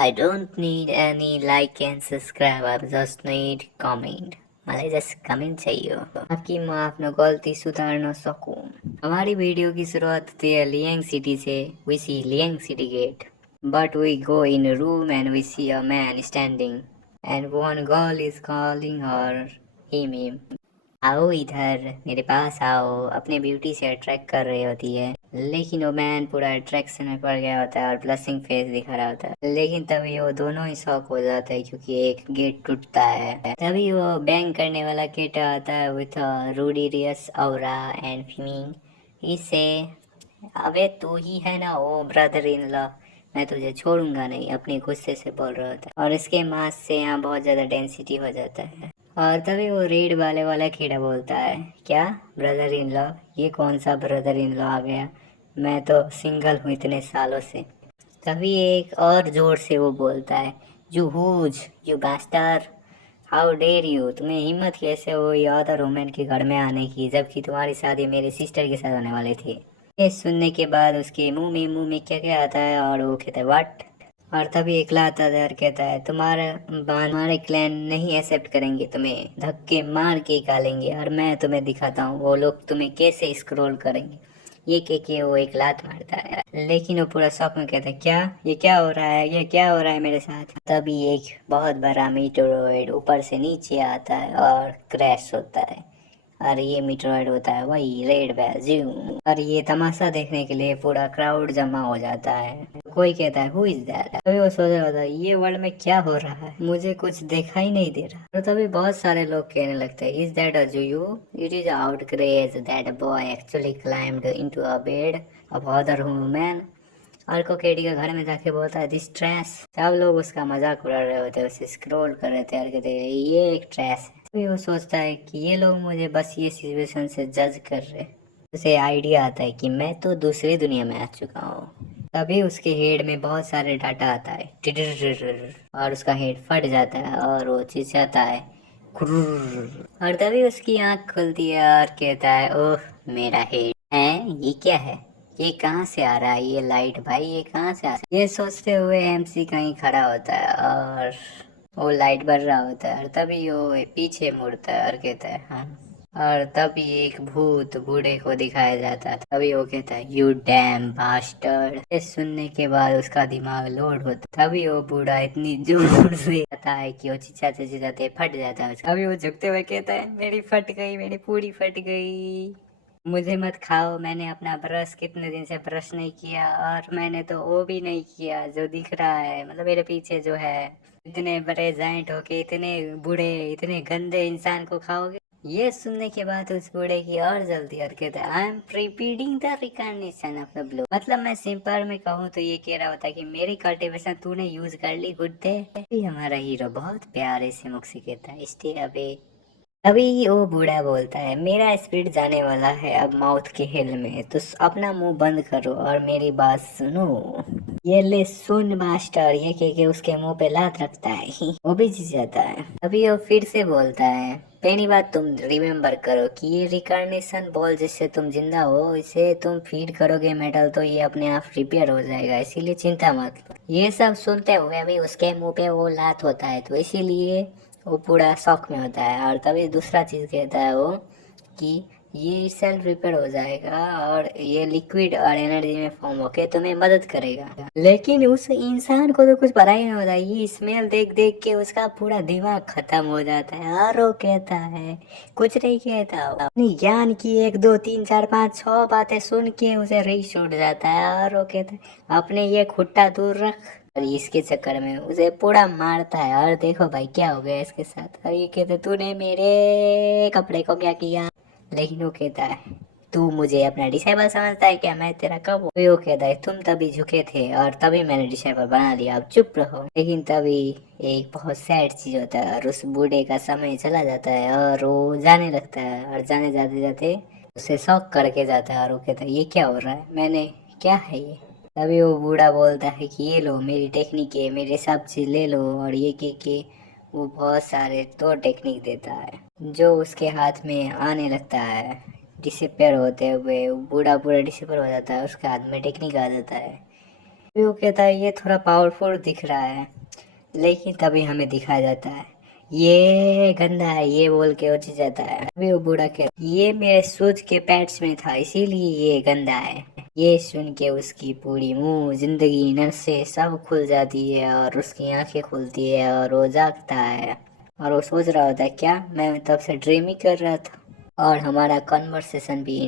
I don't need any like and subscribe. I just need comment. મને just comment चाहिए ताकि मैं अपना गलती सुधार न सकूं। हमारी वीडियो की शुरुआत होती है लियांग सिटी से। We see Liang city gate, but we go in a room and we see a man standing, and one girl is calling him. आओ इधर, मेरे पास आओ। अपने ब्यूटी से अट्रैक्ट कर रही होती है, लेकिन वो मैन पूरा अट्रैक्शन में पड़ गया होता है और ब्लशिंग फेस दिखा रहा होता है। लेकिन तभी वो दोनों ही शॉक हो जाते हैं क्योंकि एक गेट टूटता है। तभी वो बैंग करने वाला किट आता है विथ रूडीरियस ऑरा एंड फीमिंग। इसे, अबे तू ही है ना वो ब्रदर इन लॉ, मैं तुझे छोड़ूंगा नहीं, अपने गुस्से से बोल रहा होता है। और इसके मांस से यहाँ बहुत ज्यादा डेंसिटी हो जाता है। और तभी वो रेड वाले वाला कीड़ा बोलता है, क्या ब्रदर इन लॉ? ये कौन सा ब्रदर इन लॉ आ गया? मैं तो सिंगल हूँ इतने सालों से। तभी एक और जोर से वो बोलता है, यू हुज, you bastard, how dare you, तुम्हें हिम्मत कैसे हुई अदर वुमेन के घर में आने की, जबकि तुम्हारी शादी मेरे सिस्टर के साथ होने वाली थी। ये सुनने के बाद उसके मुंह में क्या क्या आता है और वो कहता है व्हाट। और तभी एक लाता है और कहता है, तुम्हारे क्लैन नहीं एक्सेप्ट करेंगे, तुम्हें धक्के मार के निकालेंगे और मैं तुम्हें दिखाता हूँ वो लोग तुम्हें कैसे स्क्रॉल करेंगे। ये कह के वो एक लात मारता है, लेकिन वो पूरा शॉक में कहता है, क्या ये क्या हो रहा है, ये क्या हो रहा है मेरे साथ। तभी एक बहुत बड़ा मीटरोइड ऊपर से नीचे आता है और क्रैश होता है। और ये मीटरॉइड होता है वही रेड बैजियू। और ये तमाशा देखने के लिए पूरा क्राउड जमा हो जाता है। कोई कहता है हु इज दैट। तभी वो सोच रहा था ये वर्ल्ड में क्या हो रहा है, मुझे कुछ देखा ही नहीं दे रहा। और तभी बहुत सारे लोग कहने लगते हैं, is that a Jew? It is outrageous that boy actually climbed into a bed of other women. और कोकेडी के घर में जाके बोलता है, दिस ट्रैश। सब लोग उसका मजाक उड़ा रहे होते हैं, उसे स्क्रॉल कर रहे थे और कहते हैं, ये एक ट्रैश है। फिर वो सोचता है कि ये लोग मुझे बस ये सिचुएशन से जज कर रहे हैं। उसे आइडिया आता है कि मैं तो दूसरी दुनिया में आ चुका हूँ। तभी उसके हेड में बहुत सारे डाटा आता है, टिटिटिटिटिट, और उसका हेड फट जाता है और वो चिल्लाता है, खुर्र। और तभी उसकी आंख खुलती है और कहता है, ओह मेरा हेड है, ये क्या है, ये कहाँ से आ रहा है, ये लाइट भाई ये कहाँ से आ रहा है। ये सोचते हुए एमसी कहीं खड़ा होता है और वो लाइट बढ़ रहा होता है। और तभी वो पीछे मुड़ता है और कहता है, हाँ। और तभी एक भूत बूढ़े को दिखाया जाता है। तभी वो कहता है, यू डैम बास्टर्ड। ये सुनने के बाद उसका दिमाग लोड होता है। तभी वो बूढ़ा इतनी जोर से आता है कि वो चिल्लाते चिल्लाते फट जाता है। तभी वो झुकते हुए कहता है, मेरी फट गई, मेरी पूरी फट गई, मुझे मत खाओ, मैंने अपना ब्रश कितने दिन से ब्रश नहीं किया, और मैंने तो वो भी नहीं किया जो दिख रहा है, मतलब मेरे पीछे जो है। इतने बड़े जाइंट होके इतने बूढ़े इतने गंदे इंसान को खाओगे? ये सुनने के बाद उस बूढ़े की और जल्दी और कहता है, I am preceding the recognition of the blue. मतलब मैं सिंपल में कहूँ तो ये कह रहा होता कि मेरी कल्टीवेशन तूने यूज कर ली गुड्डे। हमारा हीरो बहुत प्यारे से मुख से कहता है, स्टे अवे। अभी वो बूढ़ा बोलता है, मेरा स्पीड जाने वाला है अब माउथ के हिल में, तो अपना मुंह बंद करो और मेरी बात सुनो। ये ले सुन मास्टर, ये कह के उसके मुंह पे लात रखता है ही, वो भी जीत जाता है। अभी वो फिर से बोलता है, पहली बात तुम रिमेम्बर करो कि ये रिकॉग्निशन बॉल जिससे तुम जिंदा हो, इसे तुम फीड करोगे मेटल तो ये अपने आप रिपेयर हो जाएगा, इसीलिए चिंता मत लो। ये सब सुनते हुए अभी उसके मुंह पे वो लात होता है, तो इसीलिए वो पूरा शॉक में होता है। और तभी दूसरा चीज कहता है वो कि ये सेल्फ रिपेयर हो जाएगा और ये लिक्विड और एनर्जी में फॉर्म होके तुम्हें मदद करेगा। लेकिन उस इंसान को तो कुछ पता ही नहीं होता, ये स्मेल देख देख के उसका पूरा दिमाग खत्म हो जाता है। और वो कहता है, कुछ नहीं कहता, अपनी ज्ञान की एक दो तीन चार पाँच छह बातें सुन के उसे रईस उठ जाता है। और वो कहता है, अपने ये खुट्टा दूर रख। और इसके चक्कर में उसे पूरा मारता है। और देखो भाई क्या हो गया इसके साथ। और ये कहते, तूने मेरे कपड़े को क्या किया? लेकिन वो कहता है, तू मुझे अपना डिसेबल समझता है क्या, मैं तेरा कब हूँ? वो कहता है, तुम तभी झुके थे और तभी मैंने डिसेबल बना लिया, अब चुप रहो। लेकिन तभी एक बहुत सैड चीज होता है और उस बूढ़े का समय चला जाता है और वो जाने लगता है। और जाने जाते जाते उसे शॉक करके जाता है और वो कहता है, ये क्या हो रहा है, मैंने क्या है ये? तभी वो बूढ़ा बोलता है कि ये लो मेरी टेक्निक है, मेरे सब चीज ले लो। और ये के वो बहुत सारे तो टेक्निक देता है जो उसके हाथ में आने लगता है। डिसअपेयर होते हुए वो बूढ़ा पूरा डिसअपेयर हो जाता है, उसके हाथ में टेक्निक आ जाता है। अभी वो कहता है ये थोड़ा पावरफुल दिख रहा है, लेकिन तभी हमें दिखाया जाता है ये गंदा है, ये बोल के वो चीज जाता है। अभी वो बूढ़ा कह ये मेरे सूज के पैड्स में था इसीलिए ये गंदा है। ये सुन के उसकी पूरी मुंह जिंदगी नसें सब खुल जाती है और उसकी आंखें खुलती है और वो जागता है और वो सोच रहा होता है क्या मैं तब से ड्रीम ही कर रहा था। और हमारा कन्वर्सेशन भी